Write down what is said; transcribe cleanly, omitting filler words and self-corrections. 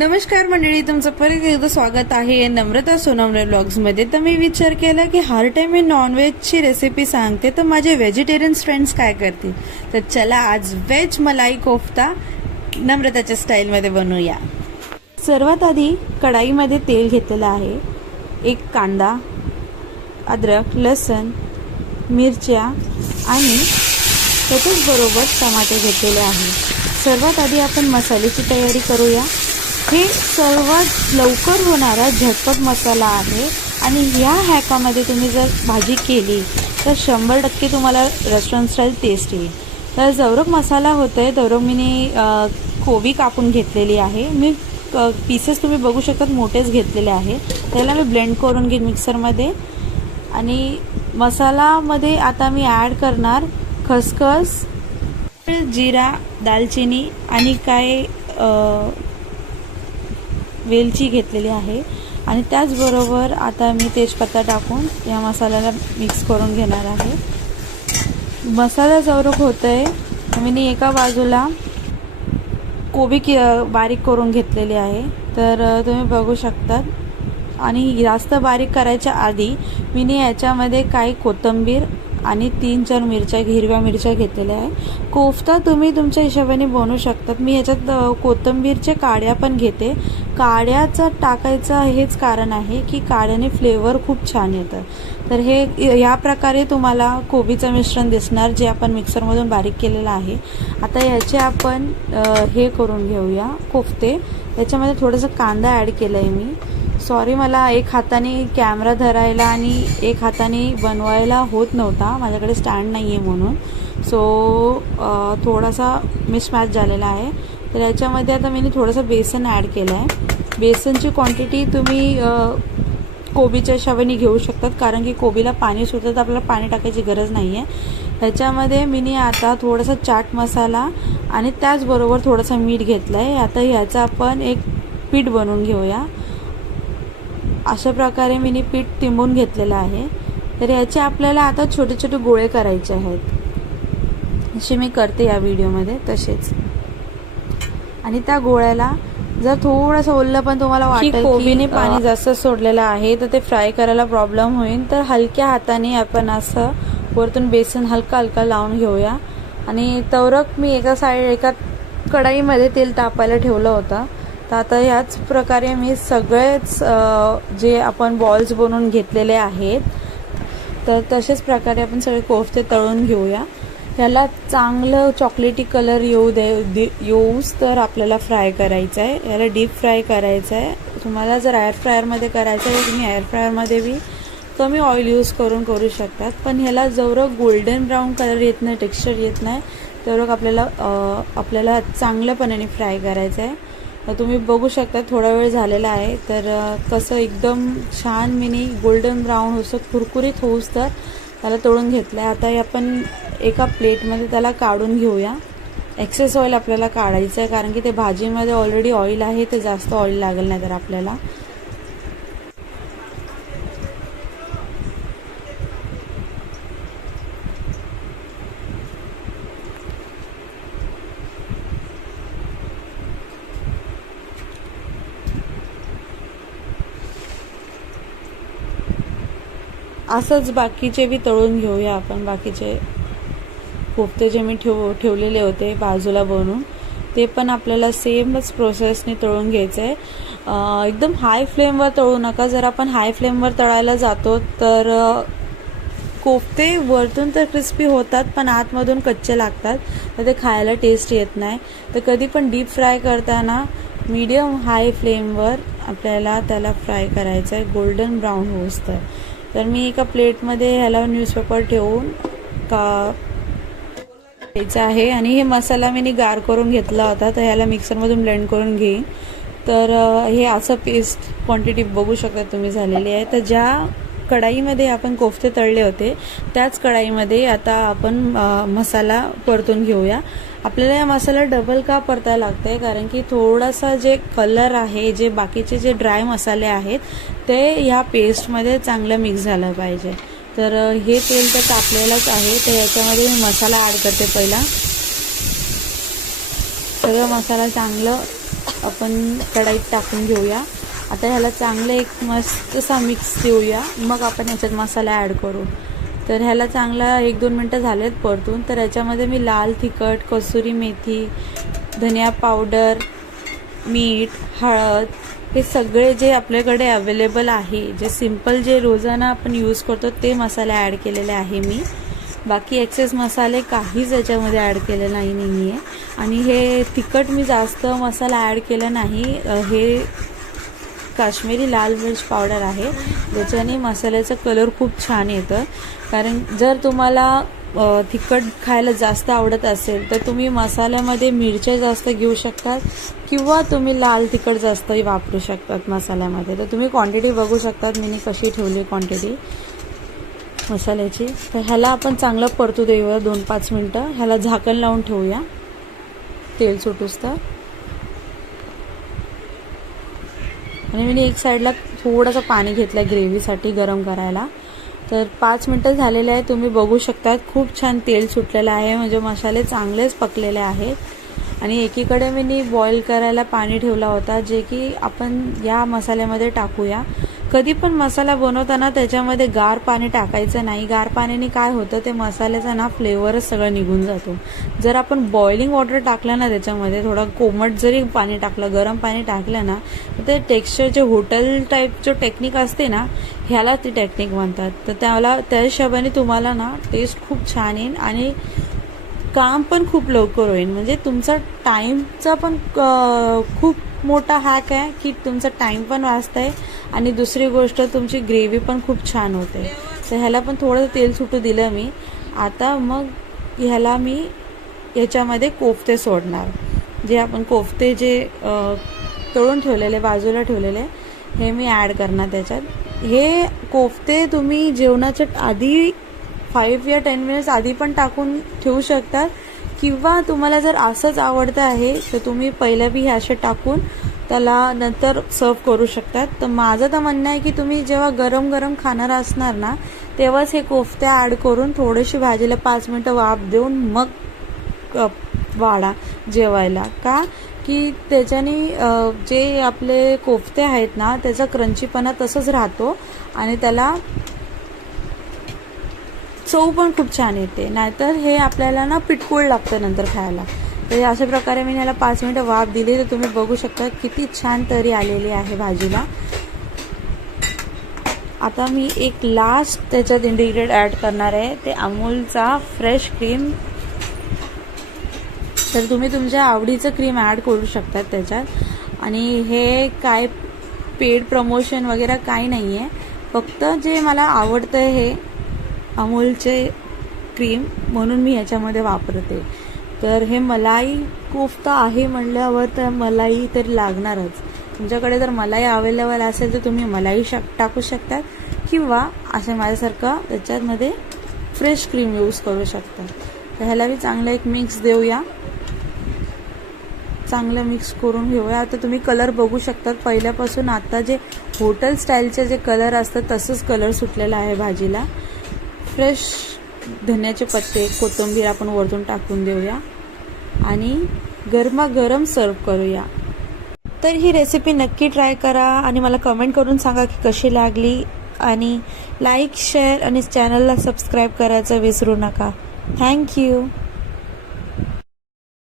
नमस्कार मंडळी, तुमचं परत एकदा स्वागत आहे नम्रता सोनवणे व्लॉग्समध्ये। तर मी विचार केला की हर टाइम मी नॉनव्हेजची रेसिपी सांगते तर माझे व्हेजिटेरियन फ्रेंड्स काय करतील। तर चला आज व्हेज मलाई कोफ्ता नम्रताच्या स्टाईलमध्ये बनवूया। सर्वात आधी कढाईमध्ये तेल घेतलेलं आहे, एक कांदा, अद्रक, लसूण, मिरच्या आणि त्याच्याच बरोबर टमाटे घेतलेले आहे। सर्वात आधी आपण मसाल्याची तयारी करूया। हे सर्वात लवकर होणारा झटपट मसाला आहे आणि या हॅकामध्ये तुम्ही जर भाजी केली तर 100% तुम्हाला रेस्टॉरंट स्टाईल टेस्ट येईल। तर जवरक मसाला होतोय तवरक मी कोबी कापून घेतलेली आहे। मी पीसेस तुम्ही बघू शकता मोठेच घेतलेले आहे। त्याला मी ब्लेंड करून घेईन मिक्सरमध्ये आणि मसालामध्ये आता मी ॲड करणार खसखस, जिरा, दालचिनी आणि काय वेलची घेतलेली आहे आणि त्याचबरोबर आता मी तेजपत्ता टाकून या मसाल्याला मिक्स करून घेणार आहे। मसाला जवरक होतोय मी एका बाजूला कोबी बारीक करून घेतलेली आहे, तर तुम्ही बघू शकता। आणि जास्त बारीक करायच्या आधी मी याच्यामध्ये काही कोथिंबीर आणि 3-4 मिरच्या, हिरव्या मिरच्या घेतलेल्या आहे। कोफ्ता तुम्ही तुमच्या हिशोबाने बनवू शकतात। मी याच्यात कोथिंबीरचे काड्या पण घेते। काड्याचं टाकायचं हेच कारण आहे की काड्याने फ्लेवर खूप छान येतं। तर हे या प्रकारे तुम्हाला कोबीचं मिश्रण दिसणार जे आपण मिक्सरमधून बारीक केलेलं आहे। आता याचे आपण हे करून घेऊया कोफ्ते। याच्यामध्ये थोडंसं कांदा ॲड केलं आहे मी। सॉरी, मला एक हाताने कॅमेरा धरायला आणि एक हाताने बनवायला होत नव्हता, माझ्याकडे स्टँड नाही आहे म्हणून। थोडासा मिसमॅच झालेला आहे। तर याच्यामध्ये आता मी थोडंसं बेसन ॲड केलं आहे। बेसनची क्वांटिटी तुम्ही कोबीच्या हिशोबाने घेऊ शकतात, कारण की कोबीला पाणी सुटतं तर आपल्याला पाणी टाकायची गरज नाही आहे। ह्याच्यामध्ये मी आता थोडासा चाट मसाला आणि त्याचबरोबर थोडंसं मीठ घेतलं आहे। आता ह्याचं आपण एक पीठ बनवून घेऊया। अशा प्रकारे मी पीठ तिंबून घेतलेलं आहे। तर याचे आपल्याला आता छोटे छोटे गोळे करायचे आहेत, असे मी करते या व्हिडिओमध्ये तसेच। आणि त्या गोळ्याला जर थोडंसं ओललं पण तुम्हाला वाटेल कोबीने पाणी जास्त सोडलेलं आहे तर ते फ्राय करायला प्रॉब्लेम होईल, तर हलक्या हाताने आपण असं वरतून बेसन हलका हलका लावून घेऊया। आणि तवरक मी एका कढाईमध्ये तेल तापायला ठेवलं होतं। तर आता याच प्रकारे मी सगळेच जे आपण बॉल्स बनवून घेतलेले आहेत तर तशाच प्रकारे आपण सगळे कोफ्ते तळून घेऊया। याला चांगलं चॉकलेटी कलर येऊस तर आपल्याला फ्राय करायचं आहे, याला डीप फ्राय करायचं आहे। तुम्हाला जर एअर फ्रायरमध्ये करायचं आहे तुम्ही एअर फ्रायरमध्ये बी कमी ऑइल यूज करून करू शकतात, पण ह्याला जवळक गोल्डन ब्राऊन कलर येत नाही, टेक्स्चर येत नाही, तेवढं आपल्याला चांगल्यापणाने फ्राय करायचं आहे। तुम्ही बघू शकता थोडा वेळ झालेला आहे, तर कसं एकदम छान मिनी गोल्डन ब्राऊन होतं कुरकुरीत होऊस तर त्याला तळून घेतलं आहे। आता आपण एका प्लेटमध्ये त्याला काढून घेऊया। एक्सेस ऑइल आपल्याला काढायचं आहे, कारण की ते भाजीमध्ये ऑलरेडी ऑइल आहे, ते जास्त ऑइल लागेल नाही तर आपल्याला। असंच बाकीचे बी तळून घेऊया आपण। बाकीचे कोफ्ते जे मी ठेवलेले होते बाजूला बनवून ते पण आपल्याला सेमच प्रोसेसने तळून घ्यायचं आहे। एकदम हाय फ्लेमवर तळू नका। जर आपण हाय फ्लेमवर तळायला जातो तर कोफ्ते वरतून तर क्रिस्पी होतात पण आतमधून कच्चे लागतात, तर ते खायला टेस्ट येत नाही। तर कधी पण डीप फ्राय करताना मीडियम हाय फ्लेमवर आपल्याला त्याला फ्राय करायचं आहे, गोल्डन ब्राऊन होऊस तर मी एका प्लेटमध्ये ह्याला न्यूजपेपर ठेवून घ्यायचं आहे। आणि हे मसाला मी गार करून घेतला होता, तर ह्याला मिक्सरमधून ब्लेंड करून घेईन। तर हे असं पेस्ट क्वांटिटी बघू शकता तुम्ही झालेली आहे। तर ज्या कढाईमध्ये आपण कोफ्ते तळले होते त्याच कढाईमध्ये आता आपण मसाला परतून घेऊया। आपल्याला या मसाला डबल का परतायला लागतंय, कारण की थोडासा जे कलर आहे, जे बाकीचे जे ड्राय मसाले आहेत ते ह्या पेस्टमध्ये चांगलं मिक्स झालं पाहिजे। तर हे तेल तर तापलेलंच आहे, तर याच्यामध्ये मी मसाला ॲड करते। पहिला सगळं मसाला चांगलं आपण कढईत टाकून घेऊया. आता ह्याला चांगलं एक मस्तसा मिक्स देऊया, मग आपण ह्याच्यात मसाला ॲड करू. तर ह्याला चांगला 1-2 मिनटं झालेत परतून. तर ह्याच्यामध्ये मी लाल तिखट, कसुरी मेथी, धनिया पावडर, मीठ, हळद हे सगळे जे आपल्याकडे अवेलेबल आहे, जे सिंपल जे रोजाना आपण यूज करतो ते मसाले ॲड केलेले आहे मी. बाकी एक्सेस मसाले काहीच याच्यामध्ये ॲड केले नाही आहे. आणि हे तिखट मी जास्त मसाला ॲड केला नाही. हे काश्मीरी लाल मिर्च पावडर आहे, ज्याच्याने मसाल्याचं कलर खूप छान येतं. कारण जर तुम्हाला तिखट खायला जास्त आवडत असेल तर तुम्ही मसाल्यामध्ये मिरच्या जास्त घेऊ शकतात किंवा तुम्ही लाल तिखट जास्तही वापरू शकतात मसाल्यामध्ये. तर तुम्ही क्वांटिटी बघू शकतात मी कशी ठेवली क्वांटिटी मसाल्याची. तर ह्याला आपण चांगलं परतू देऊया 2-5 मिनटं. ह्याला झाकण लावून ठेवूया तेल सुटूस तर. आणि मी एक साईडला थोडंसं पाणी घेतलं ग्रेव्हीसाठी गरम करायला. तर 5 मिनटं झालेले आहे, तुम्ही बघू शकतात खूप छान तेल सुटलेलं आहे, म्हणजे मसाले चांगलेच पकलेले आहेत. आणि एकीकडे मी बॉईल करायला पाणी ठेवला होता, जे की आपण या मसाल्यामध्ये टाकूया. कधी पण मसाला बनवताना त्याच्यामध्ये गार पाणी टाकायचं नाही. गार पाण्याने काय होतं, ते मसाल्याचा ना फ्लेवरच सगळं निघून जातो. जर आपण बॉइलिंग वॉटर टाकलं ना त्याच्यामध्ये, थोडं कोमट जरी पाणी टाकलं, गरम पाणी टाकलं ना, तर ते टेक्स्चर जे हॉटेल टाईप जो टेक्निक असते ना, ह्याला ती टेक्निक म्हणतात. तर त्या हिशोबाने तुम्हाला ना टेस्ट खूप छान येईल आणि काम पण खूप लवकर होईल. म्हणजे तुमचा टाईमचा पण खूप मोठा हॅक आहे की तुमचा टाईम पण वाचतंय आणि दुसरी गोष्ट तुमची ग्रेव्ही पण खूप छान होते. तर ह्याला पण थोडं तेल सुटू दिलं मी. आता मग ह्याला मी याच्यामध्ये कोफ्ते सोडणार. जे आपण कोफ्ते जे तळून ठेवलेले, बाजूला ठेवलेले, हे मी ॲड करणार त्याच्यात. हे कोफ्ते तुम्ही जेवणाच्या आधी 5 या 10 मिनिट्स आधी पण टाकून ठेवू शकतात किंवा तुम्हाला जर असंच आवडतं आहे तर तुम्ही पहिल्या बी हे असे टाकून त्याला नंतर सर्व करू शकतात. तर माझं तर म्हणणं आहे की तुम्ही जेव्हा गरम गरम खाणार असणार ना, तेव्हाच हे कोफ्ते ॲड करून थोडीशी भाजीला 5 मिनटं वाफ देऊन मग वाढा जेवायला. का की त्याच्याने जे आपले कोफ्ते आहेत ना, त्याचा क्रंचीपणा तसंच राहतो आणि त्याला चव पण खूप छान येते. नाहीतर हे आपल्याला ना पिटकुळ लागतं नंतर खायला. तर अशा प्रकारे मी ह्याला 5 मिनटं वाफ दिली. तर तुम्ही बघू शकता किती छान तरी आलेली आहे भाजीला. आता मी एक लास्ट त्याच्यात इंग्रेडियंट ॲड करणार आहे, ते अमूलचा फ्रेश क्रीम. तर तुम्ही तुमच्या आवडीचं क्रीम ॲड करू शकतात त्याच्यात. आणि हे काय पेड प्रमोशन वगैरे काही नाही आहे, फक्त जे मला आवडतं हे अमूलचे क्रीम म्हणून मी ह्याच्यामध्ये वापरते. तर हे मलाई कोफ्ता आहे म्हणल्यावर तर मलाई तर लागणारच. तुमच्याकडे जर मलाई अवेलेबल असेल तर तुम्ही मलाई टाकू शकतात किंवा असं माझ्यासारखं त्याच्यामध्ये फ्रेश क्रीम यूज करू शकता. तर ह्याला मी चांगलं एक मिक्स देऊया, चांगलं मिक्स करून घेऊया. आता तुम्ही कलर बघू शकतात, पहिल्यापासून आता जे हॉटेल स्टाईलचे जे कलर असतात तसंच कलर सुटलेला आहे भाजीला. फ्रेश धन्याचे पत्ते, कोथिंबीर आपण वरतून टाकून देऊया आणि गरमागरम सर्व करूया. तर ही रेसिपी नक्की ट्राय करा आणि मला कमेंट करून सांगा की कशी लागली. आणि लाईक, शेअर आणि चॅनलला सबस्क्राईब करायचं विसरू नका. थँक्यू.